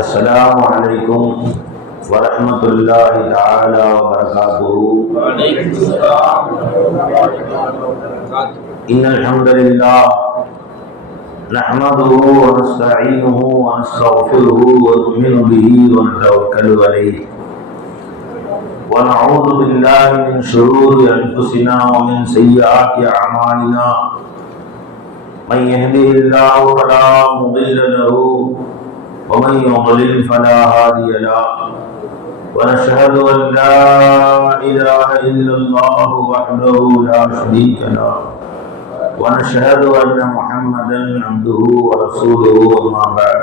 السلام عليكم ورحمة الله تعالى وبركاته. وعليكم السلام ورحمة الله وبركاته. إن الحمد لله نحمده ونستعينه ونستغفره ونؤمن به ونتوكل عليه ونعوذ بالله من شرور أنفسنا ومن سيئات أعمالنا. من يهده الله فلا مضل له ومن يضلل فلا هادي له. ونشهد أن لا إله إلا الله وحده لا شريك له ونشهد أن محمدا عبده ورسوله. أما بعد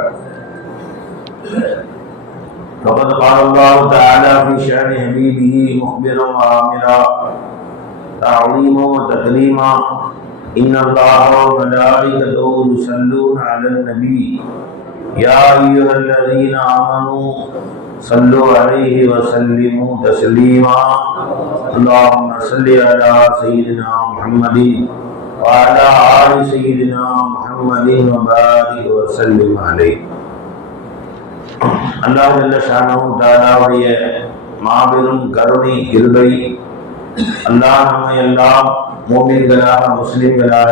فقد قال الله تعالى في شأن حبيبه مخبرا وآمرا تعظيما وتكريما: إن الله وملائكته يصلون على النبي يا أيها الذين آمنوا صلوا عليه وسلموا تسليما. اللهم صل على سيدنا محمد وعلى آل سيدنا محمد وبارك وسلم عليه. அல்லாஹ் ஜல்ல ஷானஹு தஆலாவுடைய மாபெரும் கருணை கிருபை, அல்லாஹ் நம்மை எல்லாம் முஃமின்களாக முஸ்லிம்களாக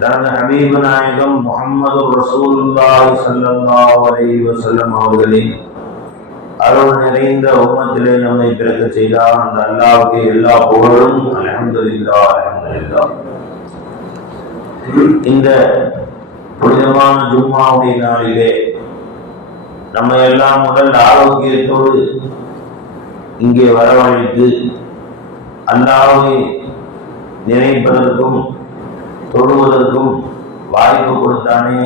தனது ஹபீபு நாயகம் முஹம்மது ரசூலுல்லாஹி ஸல்லல்லாஹு அலைஹி வஸல்லம் அவர்களின் அருள் நிறைந்த உம்மத்திலே நம்மை பிறக்க செய்தார். அந்த அல்லாஹ்வுக்கு எல்லா புகழும். அல்ஹம்துலில்லாஹ், அல்ஹம்துலில்லாஹ். இந்த புனிதமான ஜும்மாவுடைய நாளிலே நம்ம எல்லாம் உடல் ஆரோக்கியத்தோடு இங்கே வரவழைத்து அல்லாஹ்வை நினைப்பதற்கும் தொழுவதற்கும் வாய்ப்பு கொடுத்தானே,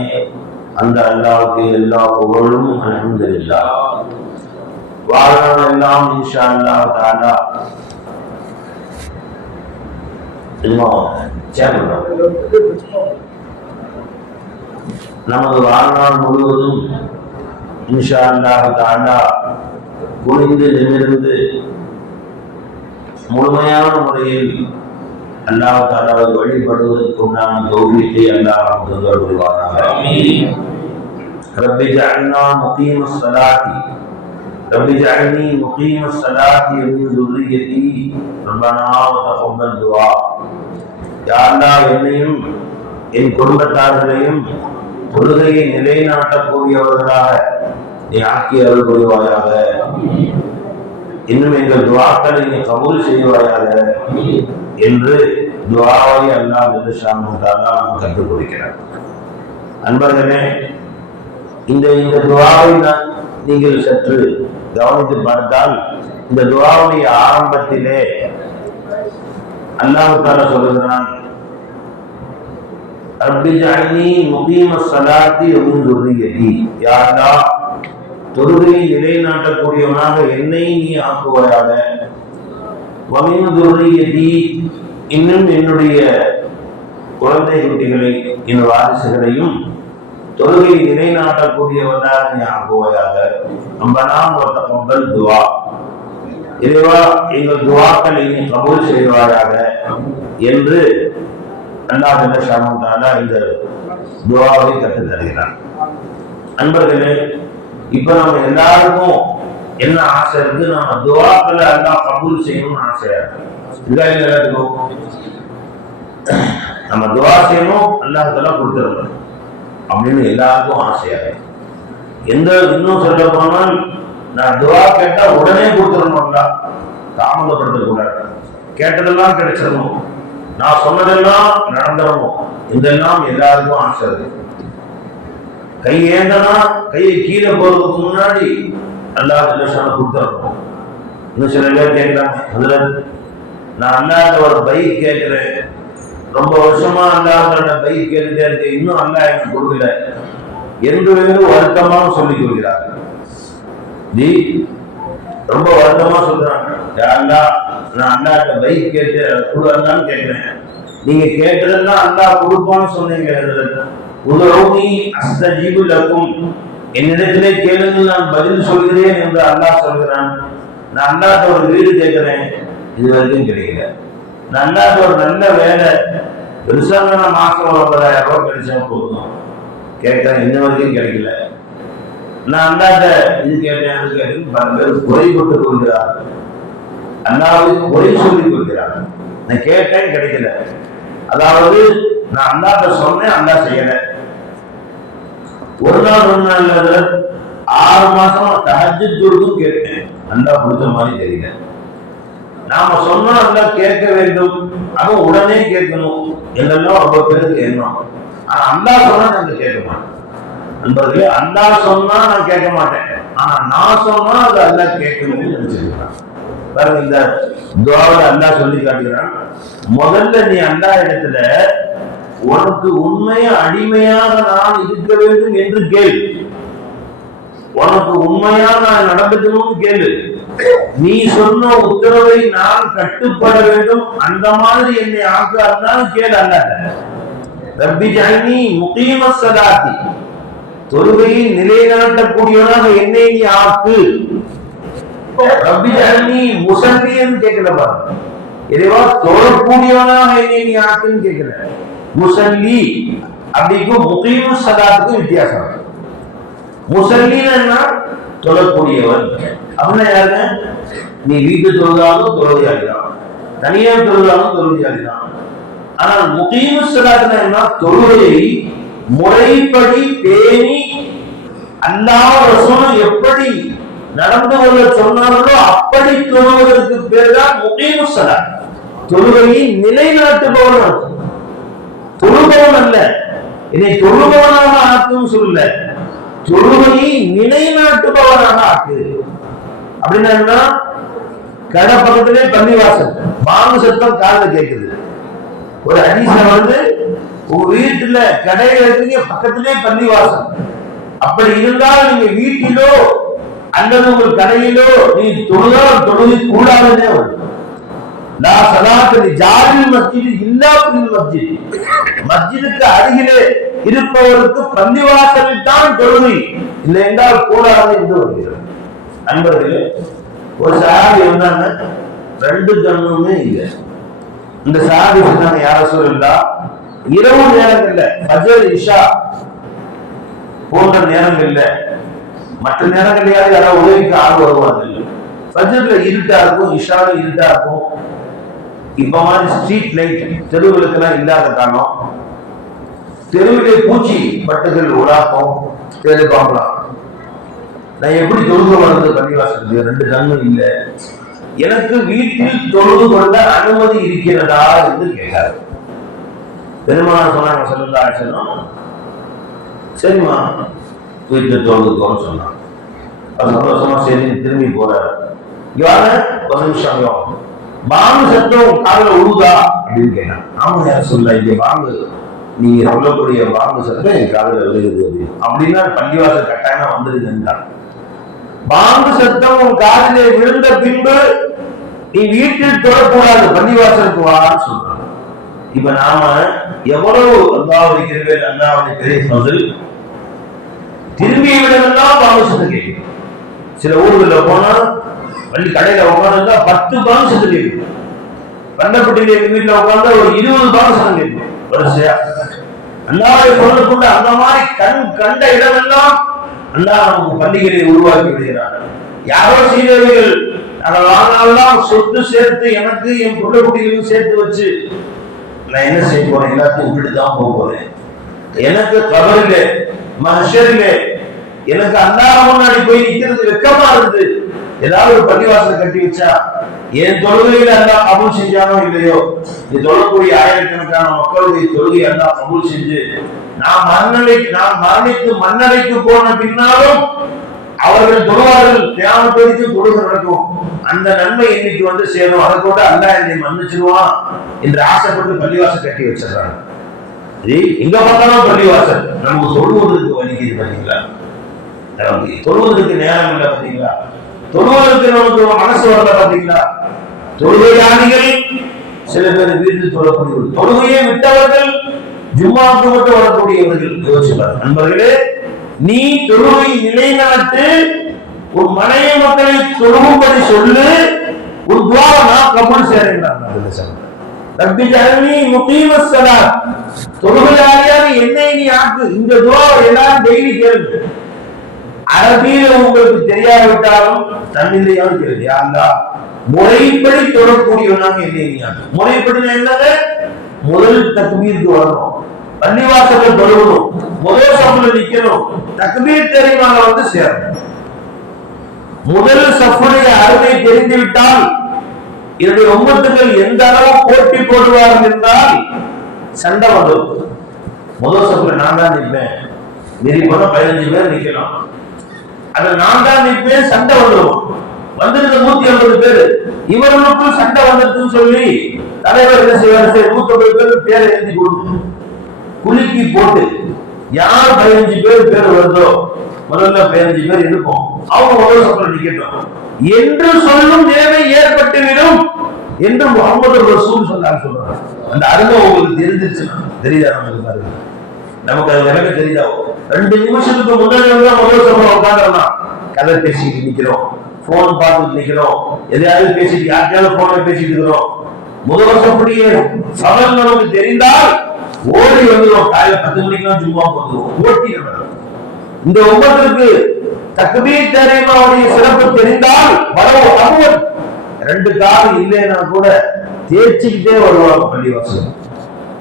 அந்த அல்லாஹ்வுக்கு எல்லா புகழும். அல்ஹம்துலில்லாஹ். வாழ்நாள் எல்லாம் இன்ஷா அல்லாஹ் தஆலா நமது வாழ்நாள் முழுவதும் இன்ஷா அல்லாஹ் தஆலா குனிந்து நிமிர்ந்து முழுமையான முறையில் அல்லாஹ் தஆலாவை வழிபடுவதற்கு உண்டான தௌஃபீக்கை அல்லாஹ் நமக்கு தருவானாக. ஆமீன். ரப்பி ஜஅல்னா முகீமஸ் ஸலாத்தி ரப்பி ஜஅல்னி முகீமஸ் ஸலாத்தி வ மின் ذُرِّيَّتِي ரப்பனா வ தகப்பல் துஆ. யா அல்லாஹ், என்னையும் என் குடும்பத்தார்களையும் தொழுகையை நிலைநாட்டக்கூடியவர்களாக நீ ஆக்கி அருள் புரிவாயாக. இன்னும் எங்கள் துஆக்களை நீ கபூல் செய்வாயாக என்று துஆவை அல்லாஹ் ஜல்ல ஷானஹு தஆலா கற்றுக் கொடுக்கிறார். அன்பர்களே, இந்த துஆவை நீங்கள் சற்று கவனித்து பார்த்தால், இந்த துஆவுடைய ஆரம்பத்திலே அல்லாஹ் தஆலா சொல்கிறான், ரப்பி ஜஅல்னி முகீமஸ் ஸலாத்தி வ மின் ذُرِّيَّتِي. யா அல்லாஹ், தொழுகையை நிலைநாட்டக்கூடியவனாக என்னை நீ ஆக்குவாயாக. வ மின் ذُرِّيَّتِي, இன்னும் என்னுடைய குழந்தை குட்டிகளை, என் வாரிசுகளையும் தொழுகையை நிலைநாட்டக்கூடியவனாக நீ ஆக்குவாயாக. ரப்பனா வ தகப்பல் துஆ. இறைவா, எங்கள் துஆக்களை நீ கபூல் செய்வாயாக என்று அல்லாஹ் ஜல்ல ஷானஹு தஆலா இந்த துஆவை கற்றுத் தருகிறான். அன்பர்களே, இப்ப நம்ம எல்லாருக்கும் என்ன ஆசை இருக்கு? நம்ம துஆக்களை அல்லாஹ் கபூல் செய்யணும்னு ஆசையா இருக்கு. எல்லாத்துக்கும் நம்ம துஆ செய்யணும், அல்லாஹ் தஆலா கொடுத்துடணும் அப்படின்னு எல்லாருக்கும் ஆசையா இருக்கு. இன்னும் சொல்ல போனால், நான் துஆ கேட்டா உடனே கொடுத்துடணும்ல, தாமதப்படுத்தக்கூடாது. கேட்டதெல்லாம் கிடைச்சிடணும், நான் சொன்னதெல்லாம் நடந்துடணும், இதெல்லாம் எல்லாருக்கும் ஆசை இருக்கு. கை ஏந்தனா கையை கீழே போறதுக்கு முன்னாடி அல்லாஹ் ஜல்ல ஷானஹு கொடுத்துடணும். இன்னும் சில பேர் கேட்கிறாங்க, அதுல நான் அல்லாஹ்ட்ட ஒரு பைக் கேட்கிறேன், ரொம்ப வருஷமா அல்லாஹ்ட்ட பைக் கேட்டுட்டே இருக்கு, இன்னும் அல்லாஹ் எனக்கு கொடுக்கல என்று வருத்தமாக சொல்லிக் கொள்கிறார்கள். ரொம்ப வருத்தமா சொல்றாங்க, யா அல்லாஹ், நான் அல்லாஹ்ட்ட பைக் கேட்டு கொடுக்கலான்னு கேட்கிறேன், நீங்க கேட்டதெல்லாம் அல்லாஹ் கொடுப்பான்னு சொன்னீங்க. உதவுனி அஸ்தஜீபு லக்கும், என்னிடத்திலே கேளுங்கள், நான் பதில் சொல்கிறேன் என்று அல்லாஹ் சொல்கிறான். நான் அல்லாஹ்ட்ட ஒரு வீடு கேட்கிறேன், இது வரைக்கும் கிடைக்கல. நான் அல்லாஹ்ட்ட ஒரு நல்ல வேலை, பெருசான மாசம் 50,000 ரூபாய் கிடைச்சா போதும், கேட்கிறேன், இன்ன வரைக்கும் கிடைக்கல. நான் அல்லாட்ட இது கேட்டேன் அது கேட்டேன் பல பேர் குறைபட்டுக் கொள்கிறார், அல்லாவுக்கு குறை சொல்லிக் கொள்கிறார். நான் கேட்டேன் கிடைக்கல, அதாவது நான் அல்லாட்ட சொன்னேன் அல்லா செய்யல. ஒரு நாள் 6 மாசமா தஹஜ்ஜுத் தொழுதும் கேட்டேன், அல்லா கொடுத்த மாதிரி தெரியல. நாம சொன்னா அல்லா கேட்க வேண்டும், அதுவும் உடனே கேட்கணும் என்றெல்லாம் ரொம்ப பேருக்கு எண்ணம். ஆனா அல்லா சொன்னா நாங்க கேட்க மாட்டோம். நண்பர்களே, அல்லா சொன்னா நான் கேட்க மாட்டேன், ஆனா நான் சொன்னா அது அல்லா கேட்கணும்னு நினைச்சிருக்கான். பாருங்க, இந்த துஆவுல அல்லா சொல்லி காட்டுகிறான், முதல்ல நீ அல்லா இடத்துல உனக்கு உண்மையா அடிமையாக நான் இருக்க வேண்டும் என்று கேள். உனக்கு உண்மையா நான் நடந்துக்கணும்னு கேளு. நீ சொன்ன உத்தரவை நான் கட்டுப்பட வேண்டும், அந்த மாதிரி என்னை ஆக்காருந்தாலும் கேளு. அல்லாஹ் ரப்பி ஜஅல்னி முகீமஸ் ஸலாத்தி, தொழுகையை நிலைநாட்டக்கூடியவனாக என்னை நீ ஆக்கு. ரப்பி ஜஅல்னி முஸல்லியன் கேட்கல, பாருங்க, இறைவா தொழக்கூடியவனாக என்னை நீ ஆக்குன்னு கேட்கல. முஸல்லி அப்படிக்கும் முகீமஸ் ஸலாத்துக்கும் வித்தியாசம். முஸல்லின்னா தொழக்கூடியவன் அப்படின்னா யாருங்க? நீ வீட்டு தொழுதாலும் தொழுகையாளிதான், தனியா தொழுதாலும் தொழுகையாளிதான். ஆனால் முகீமஸ் ஸலாத்துனா என்ன? தொழுகையை முறைப்படி பேணி அல்லாஹ் ரசூல் எப்படி நடந்து கொள்ள சொன்னார்களோ அப்படி தொழுவதற்கு பேர் தான் முகீமஸ் ஸலாத். தொழுகையை நிலைநாட்டுபவன், தொழுபவன் அல்ல. என்னை தொழுபவனாக ஆக்கும் சொல்லல, தொழுகையை நிலைநாட்டுபவனாக ஆக்கு. அப்படின்னா கடை பக்கத்திலே பள்ளிவாசல், பாங்கு சத்தம் காதுல கேட்குது. ஒரு ஹதீஸ்ல உங்க வீட்டுல கடையில இருக்கீங்க, பக்கத்திலே பள்ளிவாசல். அப்படி இருந்தால் நீங்க வீட்டிலோ அல்லது உங்கள் கடையிலோ நீ தொழுதால் தொழுகை கூடாதே வரும். லா ஸலாத்த லிஜாரில் மஸ்ஜித் இல்லா ஃபில் மஸ்ஜித், மஸ்ஜிதுக்கு அருகிலே இருப்பவருக்கு பள்ளிவாசலில் தான் தொழுகை, இல்லை என்றால் கூடாது என்று வருகிறது. நண்பர்களே, ஒரு சஹாபி இருந்தாங்க, 2 கண்ணுமே இல்லை. இந்த சஹாபி சொன்னாங்க, யா ரசூலல்லாஹ், இரவு நேரங்கள்ல ஃபஜ்ர் இஷா போன்ற நேரங்கள்ல, மற்ற நேரங்கள்லயாவது யாராவது உதவிக்கு ஆள் வருவார்கள். ஃபஜ்ர்ல இருட்டா இருக்கும், இஷால இருட்டா இருக்கும். இப்ப மாதிரி ஸ்ட்ரீட் லைட் தெருவுகளுக்கு எல்லாம் இல்லாத காரணம் தெருவிலே பூச்சி பட்டுகள் உலாக்கும், தேர்ப்பாங்களாம். நான் எப்படி தொழுது வளர்ந்து பள்ளிவாசலுக்கு? 2 கண்ணும் இல்லை, எனக்கு வீட்டில் தொழுது கொள்ள அனுமதி இருக்கிறதா என்று கேட்டார். பெருமானார் சொன்னாங்க ஸல்லல்லாஹு அலைஹி வஸல்லம், சரிம்மா வீட்டில் தொழுதுக்கோன்னு சொன்னாங்க. சந்தோஷமா சரி திரும்பி போறாரு. யாரு? ஒரு நிமிஷம், பாங்கு சத்தம் காதுல உழுதா அப்படின்னு கேட்டான். ஆமா யார சொல்ல, இங்க பாங்கு நீங்க சொல்லக்கூடிய பாங்கு சத்தம் என் காதுல விழுகுது அப்படின்னா பள்ளிவாசல் கட்டாயமா வந்துருதுன்றான். பாங்கு சத்தம் உன் காதிலே விழுந்த பின்பு நீ வீட்டில் தொழக்கூடாது, பள்ளிவாசலுக்கு வான்னு சொல்றான். இப்ப நாம எவ்வளவு அல்லாஹ்வுடைய கிருபை, அல்லாஹ்வுடைய பெரிய ஃபضل, திரும்பிய விடமெல்லாம் பாங்கு சத்தம் கேட்கும். சில ஊர்களில் போனா பள்ளி கடையில உட்கார்ந்து 10 பாங்கு சத்தம் கேட்கும். பண்டப்பட்டியில வீட்டுல உட்கார்ந்தா ஒரு 20 பாங்கு சத்தம் கேட்கும் வரிசையா. அல்லாஹ்வை சொல்லுக்குள்ள அந்த மாதிரி கண்ட இடமெல்லாம் அல்லாஹ் நமக்கு பள்ளிகளை உருவாக்கி விடுகிறார். யாரோ செய்தவர்கள் அதை வாழ்நாள்லாம் சொத்து சேர்த்து எனக்கு என் புள்ள குட்டிகளையும் சேர்த்து வச்சு நான் என்ன செய்ய போறேன்? எல்லாத்தையும் விட்டுட்டுதான் போக போறேன். எனக்கு கபரிலே மஹ்ஷரிலே எனக்கு அல்லாஹ் முன்னாடி போய் நிக்கிறது வெக்கமா இருந்து ஏதாவது ஒரு பள்ளிவாசல் கட்டி வச்சா என் தொழுகையில அல்லாஹ் கபூல் செஞ்சானோ இல்லையோ, இது தொழக்கூடிய ஆயிரக்கணக்கான மக்களுடைய தொழுகை அல்லாஹ் கபூல் செஞ்சு நான் மரணித்து மண்ணறைக்கு போன பின்னாலும் அவர்கள் தொழுவார்கள், கியாமத் தொழுகை நடக்கும். அந்த நன்மை இன்னைக்கு வந்து சேரும். அதை கூட அல்லாஹ் என்னை மன்னிச்சிருவான் என்று ஆசைப்பட்டு பள்ளிவாசல் கட்டி வச்சிடறாங்க. எங்க பார்த்தாலும் பள்ளிவாசல். நமக்கு தொழுவதற்கு வலிக்குது பாத்தீங்களா? தொழுவதற்கு நேரம் இல்லை பாத்தீங்களா? தொழுவதற்கு நமக்கு மனசு வரல பாத்தீங்களா? தொழுகையாளிகள் சில பேர் வீட்டில் தொழக்கூடியவர்கள், தொழுகையை விட்டவர்கள் ஜும்மாவுக்கு மட்டும் வரக்கூடியவர்கள். யோசிப்பார் நண்பர்களே, நீ தொழுகை நிலைநாட்டு, உன் மனைவி மக்களை தொழுகும்படி சொல்லு, உன் துஆவை நான் கபூல் செய்றேன். ரப்பி ஜஅல்னி முகீமஸ் ஸலாத், தொழுகையாளியாக என்னை நீ ஆக்கு. இந்த துஆவை எல்லாரும் டெய்லி கேளுங்க. அரபியில உங்களுக்கு தெரியாவிட்டாலும் தமிழையாவது தெரியும். யாருந்தா முறைப்படி தொடரக்கூடியவனாக இல்லையா? முறைப்படி என்னது? முதல் தக்பீருக்கு வரணும், பள்ளிவாசல தொழுகணும், முதல் சஃப்ல நிக்கணும், தக்பீர் தெரியுமாங்க வந்து சேரணும். முதல் சஃபுடைய அருமை தெரிந்துவிட்டால் என்னுடைய உம்மத்துகள் எந்த அளவு போட்டி போடுவார்கள் என்றால் சண்டை வரும். முதல் சஃப்ல நான் தான் நிற்பேன், மீறி போனா 15 பேர் நிக்கலாம், அது நான் தான் நிற்பேன், சண்டை வந்துடும். வந்திருந்த 150 பேர் இவர்களுக்குள் சண்டை வந்ததுன்னு சொல்லி தலைவர் என்ன செய்வார்? 150 பேர் பேரை எழுதி கொடுக்கணும், குலுக்கி போட்டு யார் 15 பேர் வருதோ முதல்ல 15 பேர் இருக்கும், அவங்க முதல் சஃப்ல நிக்கட்டும் என்று சொல்லும் நிலைமை ஏற்பட்டுவிடும் என்று முகமது ரசூல் சொல்றாங்க. அந்த அருமை உங்களுக்கு தெரிஞ்சிருச்சுன்னா தெரியுதா? நமக்கு பாருங்க, நமக்கு அது விலக தெரியுதா? 2 நிமிஷத்துக்கு முன்னாடி முதல் சஃப்ல உட்காந்துடலாம், கதை பேசிட்டு நிக்கிறோம், போன் பார்த்துட்டு நிக்கிறோம், எதையாவது பேசிட்டு யார்கிட்டயாவது போன பேசிட்டு இருக்கிறோம். முதல் சஃப்டைய சபல் நமக்கு தெரிந்தால் ஓடி வந்துடும். காலையில் 10 மணிக்கெல்லாம் சும்மா போதும், ஓட்டி இந்த உம்மத்திற்கு தக்பீர் தஹ்ரீமாவுடைய சிறப்பு தெரிந்தால் வரவு அனுமதி 2 கால் இல்லைன்னா கூட தேய்ச்சிக்கிட்டே வருவாங்க, பள்ளிவாசல்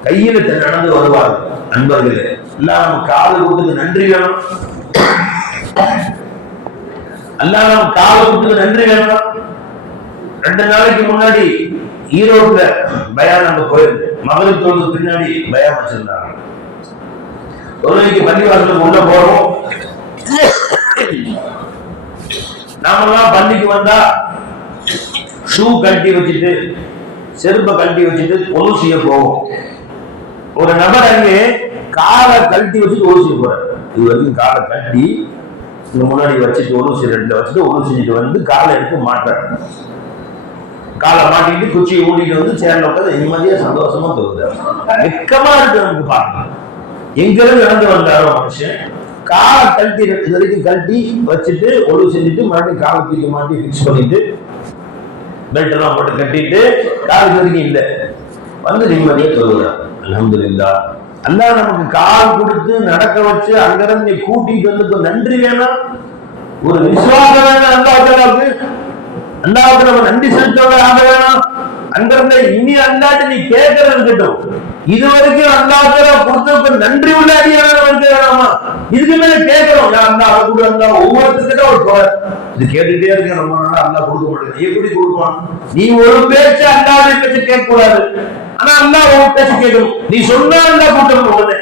கையில நடந்து வருவாங்க. நண்பர்களே எல்லாம் நம்ம காது கொடுத்து நன்றி வேணும், எல்லாம் நம்ம காது கொடுத்து நன்றி வேணும். 2 நாளைக்கு முன்னாடி ஈரோட்ல பயான் அங்க போயிருக்கு, மகளிர் தொழுது பின்னாடி பயான் வச்சிருந்தாங்க. தொழுகைக்கு பள்ளிவாசலுக்கு உள்ள போறோம், நாமெல்லாம் பள்ளிக்கு வந்தா ஷூ கழட்டி வச்சுட்டு செருப்பை கழட்டி வச்சுட்டு ஒழு செய்ய போவோம். ஒரு நபர் அங்கே காலை கழட்டி வச்சுட்டு ஒழு செய்ய போறாரு. இது வரைக்கும் காலை கழட்டி இங்க முன்னாடி வச்சுட்டு ஒழு செய்ய வச்சுட்டு ஒழு செஞ்சுட்டு வந்து காலை எடுத்து மாட்டாரு. காலை மாட்டிட்டு குச்சியை ஊட்டிட்டு வந்து சேர்ல உட்காந்து நிம்மதியா சந்தோஷமா தோகுது. வெக்கமா இருக்கு நமக்கு பார்க்கணும். எங்கிருந்து நடந்து வந்தாரோ மனுஷன் காலை கழட்டி இது வரைக்கும் கழட்டி வச்சுட்டு ஒழுங்கு செஞ்சுட்டு மறுபடியும் காலை தூக்கி மாட்டி பிக்ஸ் பண்ணிட்டு பெல்ட் எல்லாம் போட்டு கட்டிட்டு காலுக்கு வரைக்கும் இல்லை வந்து நிம்மதியா தோகுறார். அல்ஹம்துலில்லாஹ். அல்லாஹ் நமக்கு கால் கொடுத்து நடக்க வச்சு அங்கிருந்து கூட்டிட்டு வந்து நன்றி வேணாம், ஒரு விசுவாசம் வேணும். அல்லாஹ்வுக்கு நம்ம நன்றி செலுத்தவங்க ஆக வேணாம். அங்கிருந்த இனி அல்லாட்டு நீ கேட்கறது இருக்கட்டும், இது வரைக்கும் அல்லாஹ்வுக்கு கொடுத்த நன்றி உள்ள அடியானா வந்து வேணாமா? இதுக்கு மேல கேட்கிறோம், அல்லாஹ் கூட அல்லா ஒவ்வொருத்தருக்கிட்ட ஒரு தோழர் இது கேட்டுட்டே இருக்க ரொம்ப நாளா அல்லாஹ் கொடுக்க மாட்டேங்குது. எப்படி கொடுப்பான்? நீ ஒரு பேச்சு அல்லாஹ்வுடைய பேச்சு கேட்க கூடாது, ஆனா அல்லாஹ் ஒரு பேச்சு கேட்கணும். நீ சொன்னா அல்லாஹ் கொடுக்கணும், உடனே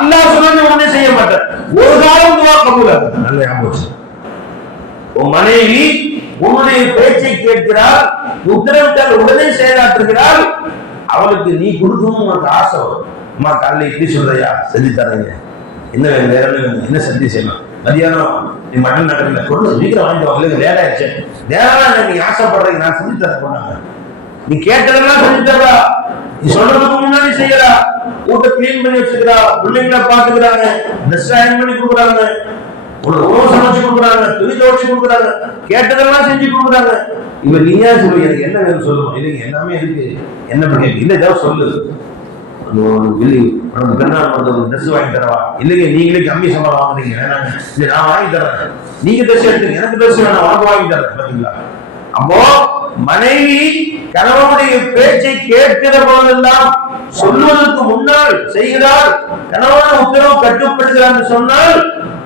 அல்லாஹ் சொன்ன உடனே செய்ய மாட்டேன். ஒரு காலம் துவா கபூல். நல்ல ஞாபகம். உன் மனைவி உன்னுடைய பேச்சை கேட்கிறாள், உத்தரவிட்டால் உடனே செயலாற்றுகிறாள், அவளுக்கு நீ கொடுக்கணும் உனக்கு ஆசை வரும். அம்மா காலையில் இப்படி சொல்றியா, செஞ்சு தரீங்க, என்ன வேணும், வேற என்ன செஞ்சு செய்யணும், மதியானம் நீ மட்டன் நகரில் கொண்டு சீக்கிரம் வாங்கிட்டு வாங்க, லேட் ஆயிடுச்சு, நேரம் நீங்க ஆசைப்படுறீங்க, நான் செஞ்சு தர போனாங்க. நீ கேட்டதெல்லாம் செஞ்சு தரா, நீ சொல்றதுக்கு முன்னாடி செய்யறா, வீட்டை கிளீன் பண்ணி வச்சுக்கிறா, பிள்ளைங்களை பாத்துக்கிறாங்க, ட்ரெஸ் அயன் பண்ணி கொடுக்குறாங்க, உணவு சமைச்சு கொடுக்குறாங்க, துணி துவைச்சு கொடுக்குறாங்க, கேட்டதெல்லாம் செஞ்சு கொடுக்குறாங்க. இவர் நீயா சொல்லு, எனக்கு என்ன வேணும் சொல்லுவோம். இல்லைங்க எல்லாமே இருக்கு, என்ன பண்ணி இல்லை ஏதாவது சொல்லு, ட்ரெஸ் வாங்கி தரவா? இல்லைங்க நீங்களே கம்மி சம்பளம் வாங்குறீங்க, வேணாங்க, இல்லை நான் வாங்கி தரேன், நீங்க ட்ரெஸ் எடுத்துங்க, எனக்கு ட்ரெஸ் வேணாம், உனக்கு வாங்கி தரேன். பாத்தீங்களா? அப்போ மனைவி கணவனுடைய பேச்சை கேட்கிற போதெல்லாம் சொல்வதற்கு முன்னால் செய்கிறார், கணவன் உத்தரவு கட்டுப்படுகிறார் என்று சொன்னால்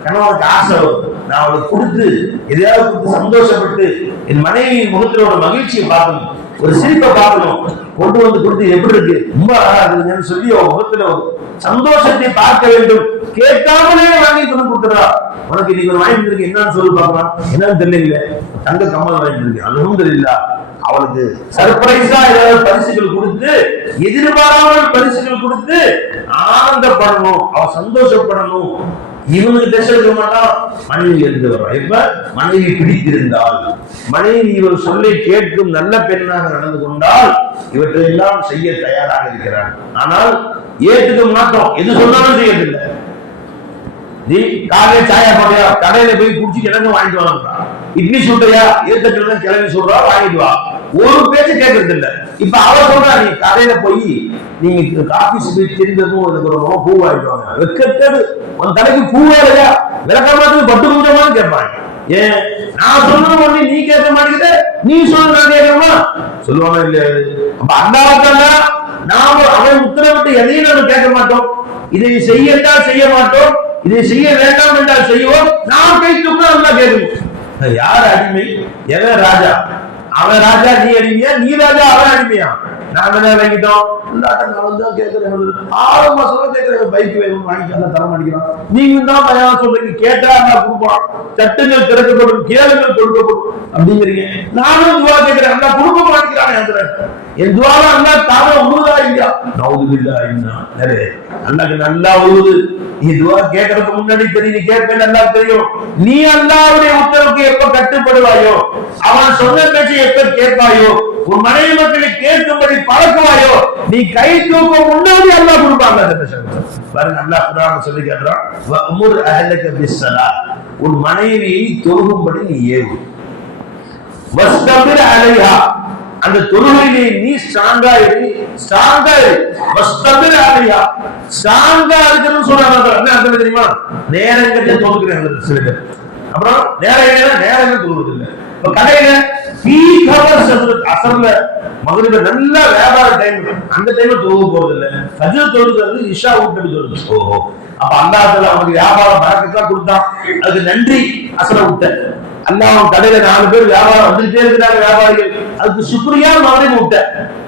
கணவனுக்கு ஆசை வரும். நான் அவளுக்கு கொடுத்து எதையாவது கொடுத்து சந்தோஷப்பட்டு என் மனைவியின் முகத்துல ஒரு மகிழ்ச்சியை பார்க்கணும், ஒரு சிரிப்பை பார்க்கணும், கொண்டு வந்து கொடுத்து எப்படி இருக்கு ரொம்ப அழகா இருக்குன்னு சொல்லி அவன் முகத்துல ஒரு சந்தோஷத்தை பார்க்க வேண்டும். கேட்காமலே வாங்கி கொண்டு கொடுத்துறா, உனக்கு இன்னைக்கு ஒரு வாங்கிட்டு இருக்கு, என்னன்னு சொல்லி பார்க்கலாம், என்னன்னு தெரியல, தங்க கம்மல் வாங்கிட்டு இருக்கு, அல்ஹம்துலில்லாஹ். அவளுக்கு சர்ப்ரைஸா ஏதாவது பரிசுகள் கொடுத்து, எதிர்பாராமல் பரிசுகள் கொடுத்து ஆனந்தப்படணும், அவ சந்தோஷப்படணும். இவனுக்கு ட்ரெஸ் எடுக்க மாட்டான், மனைவி எடுத்து வரும். இப்ப மனைவி பிடித்திருந்தால், மனைவி இவர் சொல்லை கேட்கும் நல்ல பெண்ணாக நடந்து கொண்டால் இவற்றையெல்லாம் செய்ய தயாராக இருக்கிறார். ஆனால் ஏற்றுக்க மாட்டோம், எது சொன்னாலும் செய்யறதில்லை. நீ காலையில சாயா போறியா, கடையில போய் குடிச்சு கிழங்கு வாங்கிட்டு வாங்க, இட்லி சுட்டையா, ஏத்த கிழங்கு கிளம்பி சொல்றா வாங்கிட்டு வா, ஒரு பேச்சு கேட்கறது இல்ல. இப்ப அவ சொல்றா, நீ கடையில போய் நீங்க ஆபீஸ் போய் தெரிஞ்சதும் எனக்கு ஒரு பூ வாங்கிடுவாங்க, வெக்கத்தது உன் தலைக்கு பூவா இல்லையா, விளக்கமாட்டு பட்டு கொஞ்சமானு கேட்பாங்க. ஏன் நான் சொல்றது ஒண்ணு நீ கேட்க மாட்டேங்குது, நீ சொல்றது நான் கேட்கணுமா சொல்லுவாங்க இல்லையா? அப்ப அல்லாஹ்தான நாம அவன் உத்தரவிட்டு எதையும் நம்ம கேட்க மாட்டோம். இதை செய்யத்தான் செய்ய மாட்டோம், இதை செய்ய வேண்டாம் என்றால் செய்வோம். நான் கை தூக்க நல்லா கேட்கணும். யார் அடிமை, எவன் ராஜா? அவன் ராஜா, நீ அடிமையா? நீ ராஜா, அவன் அடிமையா? நாம என்ன வாங்கிட்டோம்? கேட்கிறேன் 6 மாசம் கேட்கிறேன், பைக் வேணும் வாங்கிக்கலாம், தர மாட்டேங்கிறான். நீங்க தான் பயம் சொல்றீங்க, கேட்டா கொடுப்பான், சட்டங்கள் திறக்கப்படும், கேளுங்கள் கொடுக்கப்படும் அப்படிங்கிறீங்க. நானும் துவா கேட்கிறேன், அல்லா கொடுக்க மாட்டேங்கிறான். என் துவாவை அல்லா தானே உழுதா இல்லையா? நவுதுபில்லா இல்லா நிறைய அல்லாக்கு நல்லா உழுது. நீ துவா கேட்கறதுக்கு முன்னாடி தெரியும், நீ கேட்பேன் நல்லா தெரியும். நீ அல்லாவுடைய உத்தரவுக்கு எப்ப கட்டுப்படுவாயோ, அவன் சொன்ன பேச்சை எப்ப கேட்பாயோ, உன் மனைவி மக்களை கேட்கும்படி பழக்குவாயோ, நீ கை தூக்க முன்னாடி அல்லா கொடுப்பாங்க. பாருங்க, அல்லாஹ் குர்ஆன்ல சொல்லி கேட்கிறான், வஅமுர் அஹ்லக பிஸ்ஸலாத், உன் மனைவியை தொழுகும்படி நீ ஏவு. வஸ்தபிர் அலைஹா, அந்த தொழுகையிலே நீ ஸ்ட்ராங்கா இரு, ஸ்ட்ராங்கா இரு. வஸ்தபிர் அலைஹா, ஸ்ட்ராங்கா இருக்கணும்னு சொல்றாங்க. என்ன அர்த்தம் தெரியுமா? நேரம் கட்ட தொழுகிறாங்க சில பேர். அப்புறம் நேரம் தொழுவது இல்லை. இப்ப கடையில அசர்ல மகரிப நல்ல வியாபார டைம், அந்த டைம்ல தொழுக போறது இல்ல. ஃபஜ்ர் தொழுகிறது இஷா விட்டு தொழுது. ஓஹோ, அப்ப அல்லாஹ் தஆலா அவனுக்கு வியாபாரம் பரக்கத்தா கொடுத்தான், அதுக்கு நன்றி. அசர விட்ட அல்லாஹ் அவன் கடையில 4 பேர் வியாபாரம் வந்துட்டே இருக்கிறாங்க, வியாபாரிகள், அதுக்கு சுக்ரியா மகரிப விட்ட.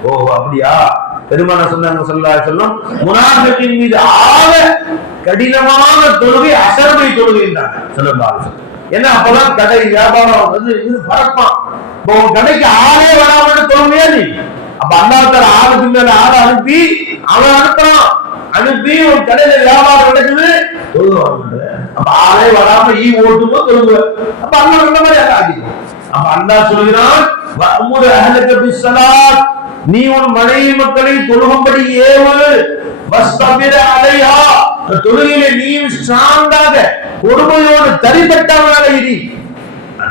ஓஹோ அப்படியா? பெருமானார் சொன்னாங்க ஸல்லல்லாஹு அலைஹி வஸல்லம், முனாஃபிகின் மீது ஆக கடினமான தொழுகை அசர்வை தொழுகைன்றாங்க ஸல்லல்லாஹு அலைஹி வஸல்லம். ஏன்னா அப்பதான் கடை வியாபாரம் வந்து இது பறப்பான். இப்போ கடைக்கு ஆளே வராம தொழுகையா நீ? அப்ப அல்லாஹ் தஆலா ஆளுக்கு மேல ஆளை அனுப்பி, அவன் அனுப்புறான், அனுப்பி ஒரு கடையில வியாபாரம் நடக்குது, தொழுவாங்க. அப்ப ஆளே வராம ஈ ஓட்டுமோ தொழுவ. அப்ப அல்லாஹ் அந்த மாதிரி ஆக்கிடும். அப்ப அல்லாஹ் சொல்கிறான், வஅமுர் அஹ்லக பிஸ்ஸலாத், நீ உன் மனைவி மக்களை தொழுகும்படி ஏவு. வஸ்தபிர் அலைஹா, தொழுகையிலே நீயும் ஸ்ட்ராங்காக பொறுமையோடு தரிப்பட்டவனாக இரு.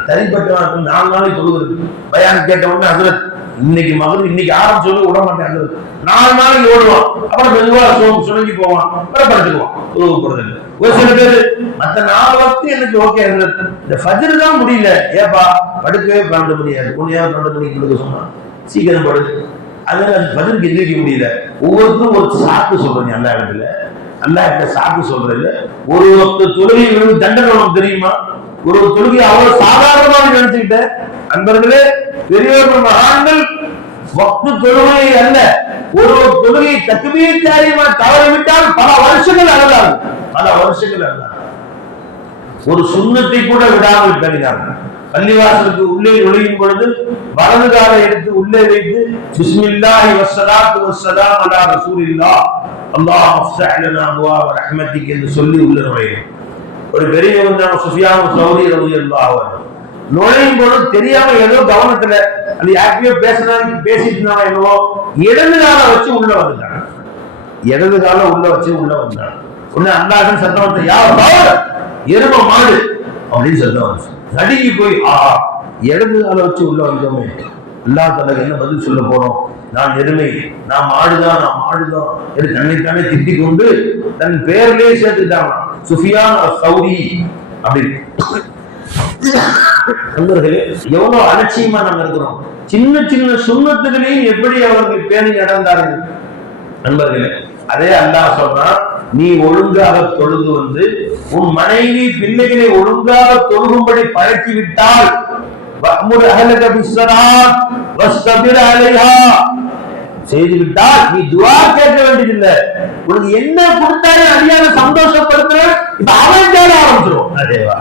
தரிப்பட்டவன் 4 நாளைக்கு தொழுகிறது. பயான் கேட்டவொடனே ஹஜ்ரத் இன்னைக்கு மகன் இன்னைக்கு ஆரம்பிச்சு விட மாட்டேன் ஹஜ்ரத், 4 நாளைக்கு ஓடுவான், அப்புறம் மெதுவா சுணங்கி போவான், அப்புறம் படுத்துக்குவான், தொழுக போறது. ஒரு சில பேரு மற்ற 4 வக்து எனக்கு ஓகே ஹஜ்ரத், இந்த ஃபஜ்ர் தான் முடியல. ஏப்பா படுக்கவே 12 மணி ஆகுது, 12 மணிக்கு படுக்க சொன்னா சீக்கிரம் படுது. அதனால ஃபஜ்ருக்கு எந்திரிக்க முடியல. ஒவ்வொருத்தரும் ஒரு சாக்கு சொல்றீங்க. அந்த இடத்துல அல்லாஹ் கிட்ட சாக்கு சொல்றது. ஒரு வக்து தொழுகை தண்டனை உனக்கு தெரியுமா? ஒரு தொழுகை அவ்வளவு சாதாரணமாக நினைச்சுக்கிட்ட அன்பர்களே, பெரியவர்கள் மகான்கள் வக்து தொழுகை அல்ல, ஒரு தொழுகை தக்பீர் தாரீமா தவறிவிட்டால் பல வருஷங்கள் அழுதாங்க, பல வருஷங்கள் அழுதாங்க. ஒரு சுன்னத்தை கூட விடாமல் கருதினார்கள். பள்ளிவாசலுக்கு உள்ளே நுழையும் பொழுது வலது காலை எடுத்து உள்ளே வைத்து பிஸ்மில்லாஹி வஸ்ஸலாத்து வஸ்ஸலாம் அலா ரசூலில்லாஹ் அல்லாஹ் அஃப்ஸஹ் லனா அப்வாப ரஹ்மத்திக் என்று சொல்லி உள்ள நுழையும். ஒரு பெரியவங்க தான் சுஃபியான் ஸௌரி ரலியல்லாஹு அன்ஹு, நுழையும் பொழுது தெரியாம ஏதோ கவனத்துல அது யாருக்கோ பேசிட்டு இருந்தாங்க, என்னவோ இடது காலை வச்சு உள்ள வந்துட்டாங்க. இடது காலை உள்ள வச்சு உள்ள வந்தாங்க. உடனே அல்லாஹ்வின் சத்தம் வந்து, யா பவர் எரும மாடு அப்படின்னு சத்தம் வந்து நடுங்கி போய், ஆஹா இடது காலை வச்சு உள்ள வந்தோமே, அல்லாஹ் தஆலா என்ன பதில் சொல்ல போறோம்? நான் எருமை, நான் மாடுதான், நான் மாடுதான் என்று தன்னைத்தானே திட்டிக் கொண்டு தன் பேர்லயே சேர்த்துட்டாங்க, சுஃபியான் ஸௌரி அப்படின்னு. நண்பர்களே, எவ்வளவு அலட்சியமா நாங்க இருக்கிறோம். சின்ன சின்ன சுன்னத்துகளையும் எப்படி அவர்கள் பேணி நடந்தார்கள் நண்பர்களே. அதே அல்லாஹ் சொல்றான், நீ ஒழுங்காக தொழுது வந்து உன் மனைவி பிள்ளைகளை ஒழுங்காக தொழுகும்படி பழக்கி விட்டால், வஅமுர் அஹ்லக பிஸ்ஸலாத் வஸ்தபிர் அலைஹா, செய்து விட்டால் நீ துஆ கேட்க வேண்டியதில்லை. உனக்கு என்ன கொடுத்தாலும் அடியான சந்தோஷப்படுத்துற, இப்ப அவன் தேட ஆரம்பிச்சிடும். அதேவா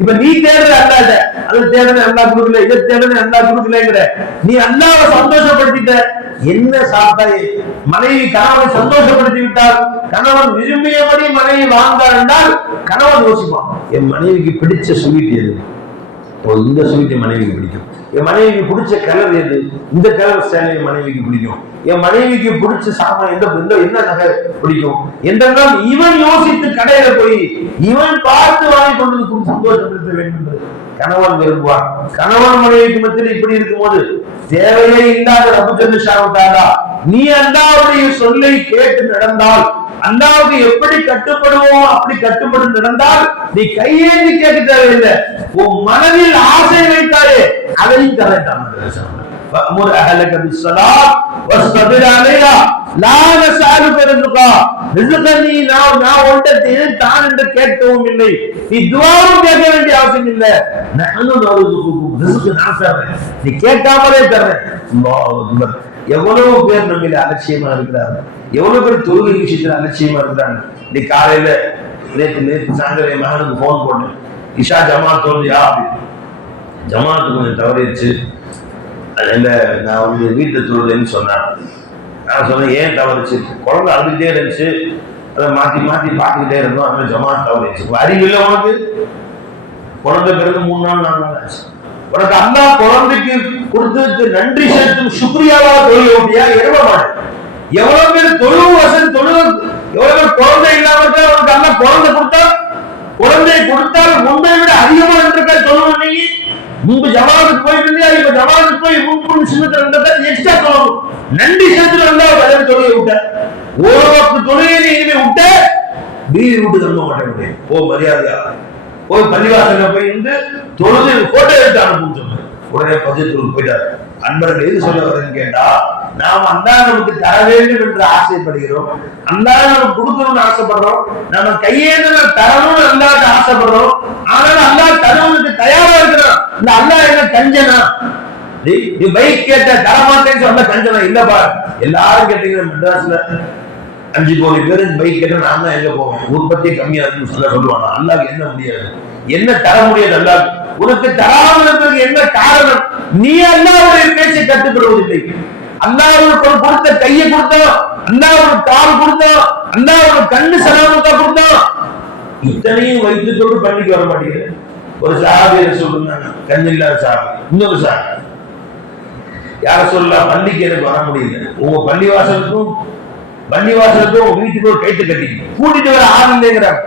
இப்ப நீ தேடுற அல்லாஹ், அது தேடுற அல்லாஹ் கொடுக்கல, இதை தேடுற அல்லாஹ் கொடுக்கலங்கிற, நீ அல்லாஹ்வை சந்தோஷப்படுத்திட்ட. என்ன சாப்பிட்டாய்? மனைவி கணவனை சந்தோஷப்படுத்தி விட்டால், கணவன் விரும்பியபடி மனைவி வாழ்ந்தார் என்றால் கணவன் யோசிப்பான், என் மனைவிக்கு பிடிச்ச ஸ்வீட் எது, இந்த ஸ்வீட் என் மனைவிக்கு பிடிக்கும், என் மனைவிக்கு பிடிச்ச கலர் எது, இந்த கலர் சேலை என் மனைவிக்கு பிடிக்கும், என் மனைவிக்கு பிடிச்ச சாமான் என்ன நகை பிடிக்கும் என்றெல்லாம் இவன் யோசித்து கடையில போய் இவன் பார்த்து வாங்கி கொண்டு சந்தோஷப்படுத்த வேண்டும் கணவன் விரும்புவார். கணவன் மனைவிக்கு மத்தியில் இப்படி இருக்கும்போது தேவையே இல்லாத ரபுச்சந்திரா நீ அல்லாவுடைய சொல்லை கேட்டு நடந்தால், அல்லாவுக்கு எப்படி கட்டுப்படுவோம் அப்படி கட்டுப்பட்டு நடந்தால் நீ கையேந்தி கேட்க தேவையில்லை. உன் மனதில் ஆசை வைத்தாலே அதையும் தரட்டான். கேட்கவும் இல்லை, நீ துஆவும் கேட்க வேண்டிய அவசியம் இல்லை. நீ கேட்காமலே தர்றேன். எவ்வளவு பேர் நம்மள அலட்சியமா இருக்கிறாங்க, எவ்வளவு பேர் தொழுகை விஷயத்துல அலட்சியமா இருக்கிறாங்க. நீ காலையில நேற்று சாயந்தரம் என் மகனுக்கு போன் போட்டேன், இஷா ஜமாத் தோல்வியா அப்படின்னு. ஜமாத்து கொஞ்சம் தவறிடுச்சு, அதில் நான் வீட்டில் தொழுதுன்னு சொன்னேன். நான் சொன்னேன் ஏன் தவறிச்சு, குழந்தை அழுதுகிட்டே இருந்துச்சு, அதை மாற்றி மாற்றி பார்த்துக்கிட்டே இருந்தோம், அதனால ஜமாத் தவறிடுச்சு. அறிவில்லை உனக்கு, குழந்தை பிறகு 3 நாள் 4 நாள் ஆச்சு. உனக்கு அல்லா குழந்தைக்கு கொடுத்ததுக்கு நன்றி செலுத்தும் சுக்ரியாவா தொழுகை ஓட்டியா எழுத மாட்டேன். எவ்வளவு பேர் தொழுவு வசதி எவ்வளவு பேர் குழந்தை இல்லாம உனக்கு அல்லா குழந்தை கொடுத்தா, குழந்தை கொடுத்தால் முன்பை விட அதிகமா இருந்திருக்க சொல்லுவோம். நீங்க முன்பு ஜமாத்துக்கு போயிட்டு இருந்தியா, இப்ப ஜமாத்துக்கு போய் 3 சின்னத்தில் எக்ஸ்ட்ரா சொல்லணும். நன்றி செலுத்துல இருந்தா பதில் தொழுகை விட்ட ஒரு பத்து தொழுகை இனிமே விட்ட வீடு விட்டு தம்ப மாட்டேன். போ மரியாதையா போய் பள்ளிவாசல போய் இருந்து தொழுது போட்டோ எடுத்து அனுப்புன்னு சொன்னார். உடனே பஞ்சத்தூருக்கு போயிட்டாரு. அன்பர்கள் எது சொல்ல வரேன்னு கேட்டா, நாம் அல்லாஹ் நமக்கு தர வேண்டும் என்று ஆசைப்படுகிறோம், அல்லாஹ் நமக்கு கொடுக்கணும்னு ஆசைப்படுறோம், நம்ம கையேந்து தரணும்னு அல்லாஹ்க்கு ஆசைப்படுறோம். ஆனாலும் அல்லாஹ் தருவதற்கு தயாரா இருக்கிறோம். இந்த அல்லாஹ் என்ன கஞ்சனா? நீ பைக் கேட்ட தரமாட்டேன்னு சொன்ன கஞ்சனா இல்லப்பா. எல்லாரும் கேட்டீங்கன்னா மெட்ராஸ்ல 5 கோடி பேர் பைக் கேட்ட நான் தான் எங்க போவேன், உற்பத்தியே கம்மியா இருக்குன்னு சொல்லுவாங்க. அல்லாஹ்க்கு என்ன முடியாது, என்ன தர முடியாது? அல்லாஹ் உனக்கு தராமல் இருப்பதற்கு என்ன காரணம்? நீ அல்லாஹ்வுடைய பேச்சை கட்டுப்படுவதில்லை. அல்லாஹ்வுக்கு கொடுத்த கையை கொடுத்தோம், அல்லாஹ்வுக்கு கால் கொடுத்தோம், அல்லாஹ்வுக்கு கண்ணு சலாமத்தா கொடுத்தோம், இத்தனையும் வைத்துக் கொண்டு பள்ளிக்கு வர மாட்டேங்குது. ஒரு சஹாபியை சொல்றாங்க, கண்ணில்லாத சஹாபி. இன்னொரு சஹாபி யார சொல்லலாம், பள்ளிக்கு எனக்கு வர முடியல. உங்க பள்ளிவாசலுக்கும் வீட்டுக்கு ஒரு கைத்து கட்டி கூட்டிட்டு வர ஆள் இல்லைங்கிறாங்க.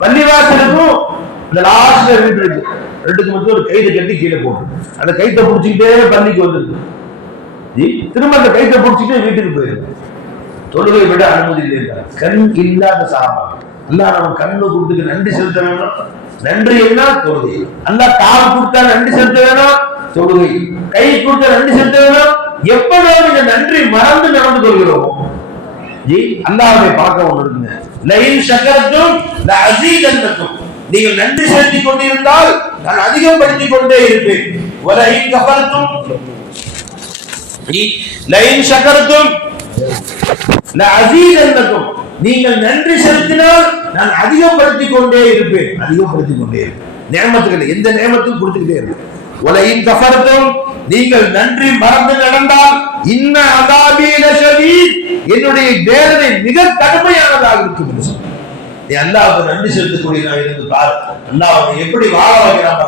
பள்ளிவாசலுக்கும் இந்த லாஸ்ட்ல வீட்டு இருக்கு, ரெண்டுக்கு மட்டும் ஒரு கைத்தை கட்டி கீழே போட்டு அந்த கைத்தை பிடிச்சிக்கிட்டே பள்ளிக்கு வந்துருக்கு. திரும்ப அந்த கைத்தை பிடிச்சிட்டு வீட்டுக்கு போயிருக்கு. தொழுகை விட அனுமதி இல்லை. கண் இல்லாத சாபா. அல்லாஹ் நம்ம கண்ணு கொடுத்துக்கு நன்றி செலுத்த வேணும். நன்றி என்ன? தொழுகை. அல்லாஹ் கால் கொடுத்தா நன்றி செலுத்த வேணும், தொழுகை. கை கொடுத்தா நன்றி செலுத்த வேணும். எப்போதும் இந்த நன்றி மறந்து நடந்து கொள்கிறோம். அல்லாஹ்வை பார்க்க ஒன்று இருக்குங்க, லயின் ஷக்கரத்தும் லஅஸீதன்னக்கும். நீங்கள் நன்றி செலுத்திக் கொண்டிருந்தால் நான் அதிகப்படுத்திக் கொண்டே இருப்பேன். வலயின் கஃபரத்தும் லயின் ஷக்கரத்தும் லஅஸீதன்னக்கும். நீங்கள் நன்றி செலுத்தினால் நான் அதிகப்படுத்திக் கொண்டே இருப்பேன். நியமத்துக்களை எந்த நியமத்தும் கொடுத்துக்கிட்டே இருப்பேன். வலயின் கஃபரத்தும், நீங்கள் நன்றி மறந்து நடந்தால் இன்ன அஸாபி லஷதீத், என்னுடைய வேதனை மிக கடுமையானதாக இருக்கும் என்று சொன்னார். நீ அல்லாஹ்வுக்கு நன்றி செலுத்தக்கூடியவனாக இருந்து பார், அல்லாஹ் எப்படி வாழ வைக்கிறான்.